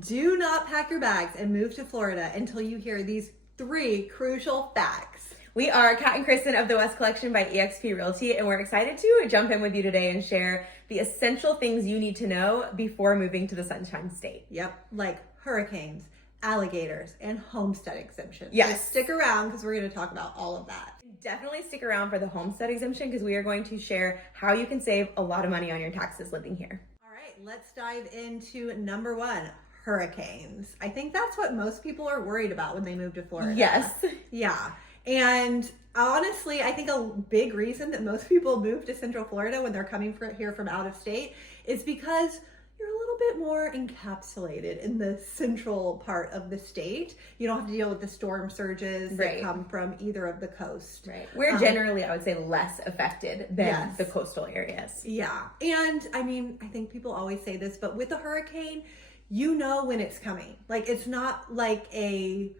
Do not pack your bags and move to Florida until you hear these 3 crucial facts. We are Kat and Kristen of the West Collection by eXp Realty, and we're excited to jump in with you today and share the essential things you need to know before moving to the Sunshine State. Yep, like hurricanes, alligators, and homestead exemption. Yes. So stick around because we're going to talk about all of that. Definitely stick around for the homestead exemption because we are going to share how you can save a lot of money on your taxes living here. All right, let's dive into number 1, hurricanes. I think that's what most people are worried about when they move to Florida. Yes. Yeah. And honestly, I think a big reason that most people move to Central Florida when they're coming here from out of state is because you're a little bit more encapsulated in the central part of the state. You don't have to deal with the storm surges that come from either of the coast. Right. We're generally, I would say, less affected than the coastal areas. Yeah. And I mean, I think people always say this, but with a hurricane, you know when it's coming. Like, it's not like a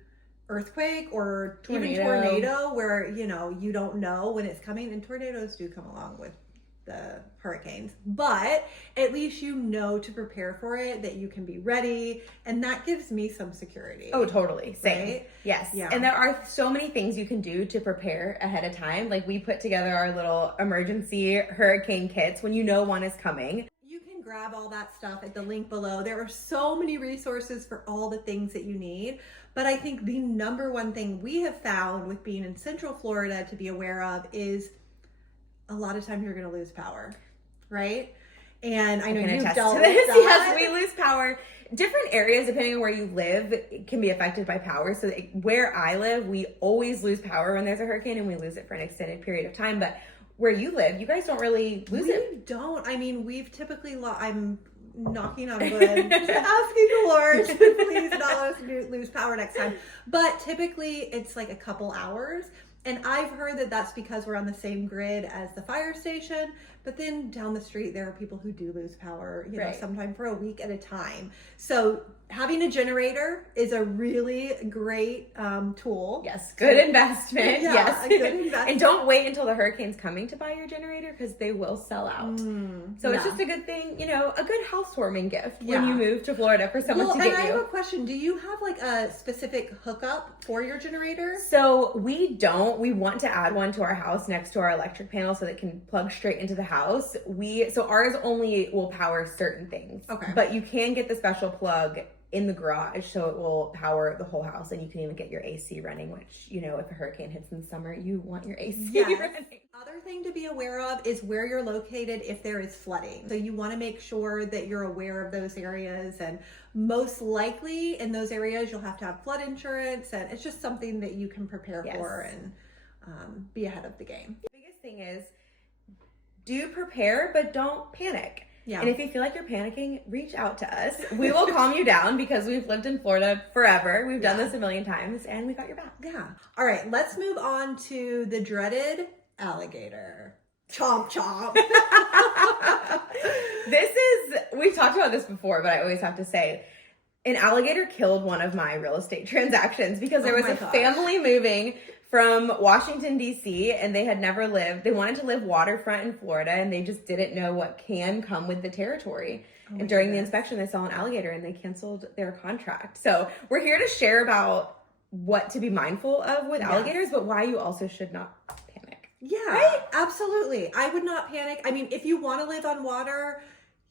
earthquake or even tornado where, you know, you don't know when it's coming. And tornadoes do come along with the hurricanes, but at least you know to prepare for it, that you can be ready, and that gives me some security. Oh, totally. Same. Right? Yes. Yeah. And there are so many things you can do to prepare ahead of time. Like, we put together our little emergency hurricane kits when you know one is coming. You can grab all that stuff at the link below. There are so many resources for all the things that you need. But I think the number one thing we have found with being in Central Florida to be aware of is a lot of times you're going to lose power, right? And I know you've dealt with that. Yes, we lose power. Different areas, depending on where you live, can be affected by power. So where I live, we always lose power when there's a hurricane, and we lose it for an extended period of time. But where you live, you guys don't really lose it. We don't. I mean, we've typically, I'm knocking on wood, asking the Lord to please not let us lose power next time. But typically it's like a couple hours. And I've heard that that's because we're on the same grid as the fire station. But then down the street, there are people who do lose power, you know, sometime for a week at a time. So having a generator is a really great tool. Yes, good investment. Yeah, yes, a good investment. And don't wait until the hurricane's coming to buy your generator because they will sell out. So it's just a good thing, you know, a good housewarming gift when you move to Florida for someone to get you. I have a question. Do you have like a specific hookup for your generator? So we don't. We want to add one to our house next to our electric panel so that it can plug straight into the house. So ours only will power certain things. Okay. But you can get the special plug in the garage, so it will power the whole house, and you can even get your AC running, which, you know, if a hurricane hits in the summer, you want your AC running. Other thing to be aware of is where you're located if there is flooding. So you want to make sure that you're aware of those areas, and most likely in those areas you'll have to have flood insurance, and it's just something that you can prepare for and be ahead of the game. The biggest thing is do prepare, but don't panic. Yeah. And if you feel like you're panicking, reach out to us. We will calm you down because we've lived in Florida forever. We've done this a million times, and we got your back. Yeah. All right, let's move on to the dreaded alligator. Chomp, chomp. We've talked about this before, but I always have to say, an alligator killed one of my real estate transactions because there was a family moving from Washington, D.C., and they wanted to live waterfront in Florida, and they just didn't know what can come with the territory. And during the inspection, they saw an alligator, and they canceled their contract. So we're here to share about what to be mindful of with alligators, but why you also should not panic. Yeah, right? Absolutely. I would not panic. I mean, if you want to live on water,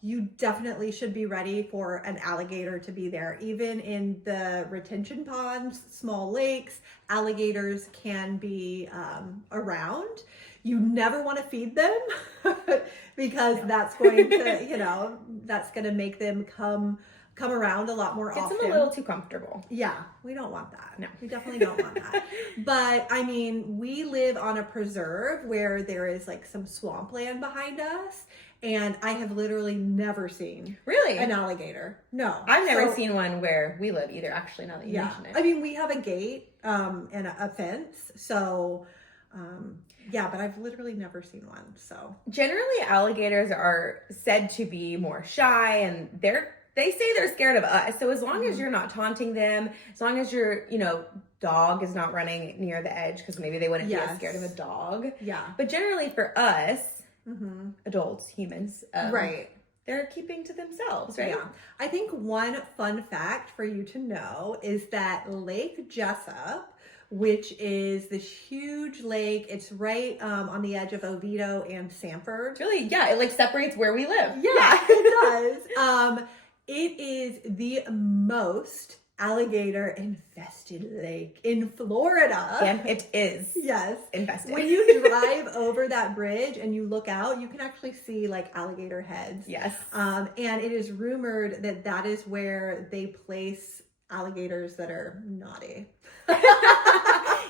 you definitely should be ready for an alligator to be there. Even in the retention ponds, small lakes, alligators can be around. You never want to feed them because that's going to, you know, that's going to make them come around a lot more often. Gets them a little too comfortable. Yeah, we don't want that. No. We definitely don't want that. But I mean, we live on a preserve where there is like some swampland behind us. And I have literally never seen an alligator. No. I've never seen one where we live either, actually, now that you mention it. I mean, we have a gate and a fence. So, but I've literally never seen one. So generally, alligators are said to be more shy, and they say they're scared of us. So as long as you're not taunting them, as long as your, dog is not running near the edge, because maybe they wouldn't be as scared of a dog. Yeah. But generally for us, adults, humans, they're keeping to themselves, right? Yeah. I think one fun fact for you to know is that Lake Jessup, which is this huge lake, it's right on the edge of Oviedo and Sanford. It's really, yeah, it like separates where we live. Yeah, it does. It is the most alligator infested lake in Florida. And it is. Yes. Infested. When you drive over that bridge and you look out, you can actually see like alligator heads. Yes. And it is rumored that that is where they place alligators that are naughty.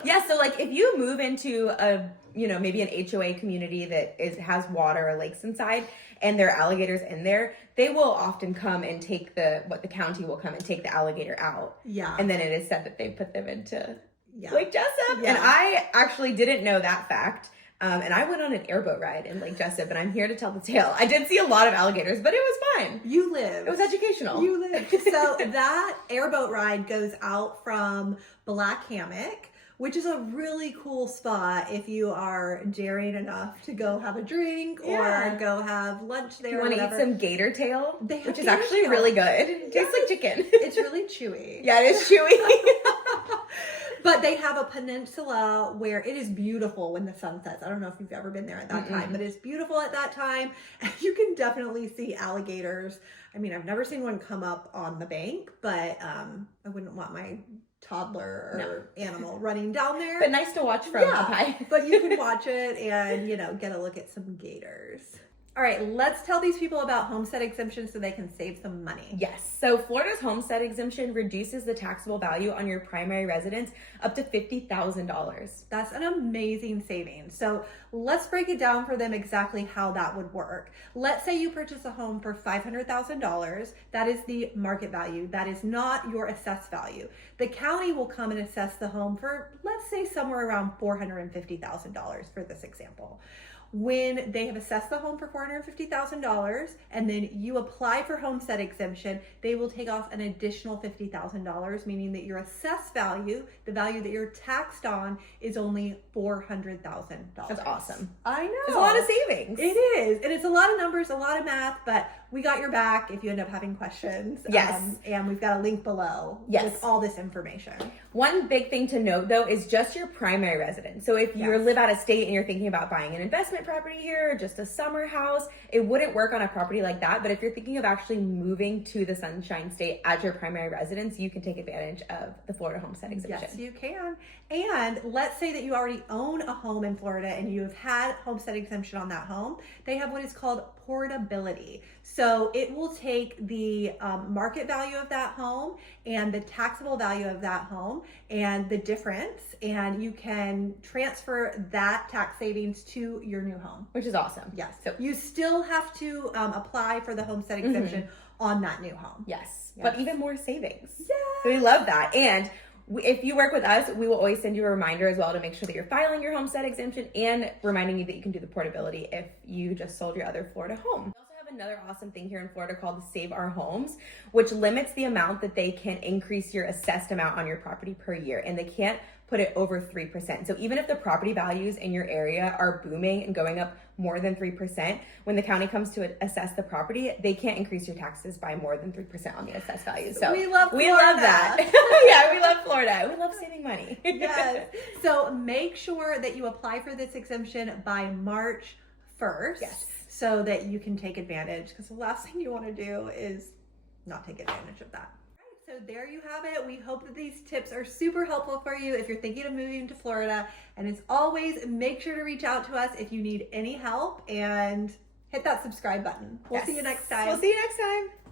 Yeah, so like if you move into a, maybe an HOA community that has water or lakes inside and there are alligators in there, they will often come and take the county will come and take the alligator out. Yeah. And then it is said that they put them into Yeah. Lake Jessup. Yeah. And I actually didn't know that fact. And I went on an airboat ride in Lake Jessup, and I'm here to tell the tale. I did see a lot of alligators, but it was fine. You live. It was educational. You live. So that airboat ride goes out from Black Hammock, which is a really cool spot if you are daring enough to go have a drink or go have lunch there. You want to eat some gator tail, which is actually tail. really good. It tastes like chicken. It's really chewy. Yeah, it is chewy. But they have a peninsula where it is beautiful when the sun sets. I don't know if you've ever been there at that time, but it's beautiful at that time. And you can definitely see alligators. I mean, I've never seen one come up on the bank, but I wouldn't want my toddler or animal running down there. But nice to watch from up high. But you can watch it and, get a look at some gators. All right, let's tell these people about Homestead Exemption so they can save some money. Yes. So Florida's Homestead Exemption reduces the taxable value on your primary residence up to $50,000. That's an amazing savings. So let's break it down for them exactly how that would work. Let's say you purchase a home for $500,000. That is the market value. That is not your assessed value. The county will come and assess the home for, let's say, somewhere around $450,000 for this example. When they have assessed the home for $450,000 and then you apply for homestead exemption, they will take off an additional $50,000, meaning that your assessed value, the value that you're taxed on, is only $400,000. That's awesome. I know. It's a lot of savings. It is. And it's a lot of numbers, a lot of math, but we got your back if you end up having questions. Yes. And we've got a link below with all this information. One big thing to note, though, is just your primary residence. So if you live out of state and you're thinking about buying an investment property here or just a summer house, it wouldn't work on a property like that. But if you're thinking of actually moving to the Sunshine State as your primary residence, you can take advantage of the Florida Homestead Exemption. Yes, you can. And let's say that you already own a home in Florida and you have had homestead exemption on that home. They have what is called portability. So it will take the market value of that home and the taxable value of that home and the difference, and you can transfer that tax savings to your new home. Which is awesome. Yes. So you still have to apply for the homestead exemption on that new home. Yes. But even more savings. Yeah. So we love that. And if you work with us, we will always send you a reminder as well to make sure that you're filing your homestead exemption and reminding you that you can do the portability if you just sold your other Florida home. We also have another awesome thing here in Florida called Save Our Homes, which limits the amount that they can increase your assessed amount on your property per year. And they can't put it over 3%. So even if the property values in your area are booming and going up more than 3%, when the county comes to assess the property, they can't increase your taxes by more than 3% on the assessed value. So we love that. Yeah, we love Florida. We love saving money. Yes. So make sure that you apply for this exemption by March 1st. Yes. So that you can take advantage, because the last thing you want to do is not take advantage of that. So there you have it. We hope that these tips are super helpful for you if you're thinking of moving to Florida. And as always, make sure to reach out to us if you need any help and hit that subscribe button. We'll see you next time. We'll see you next time.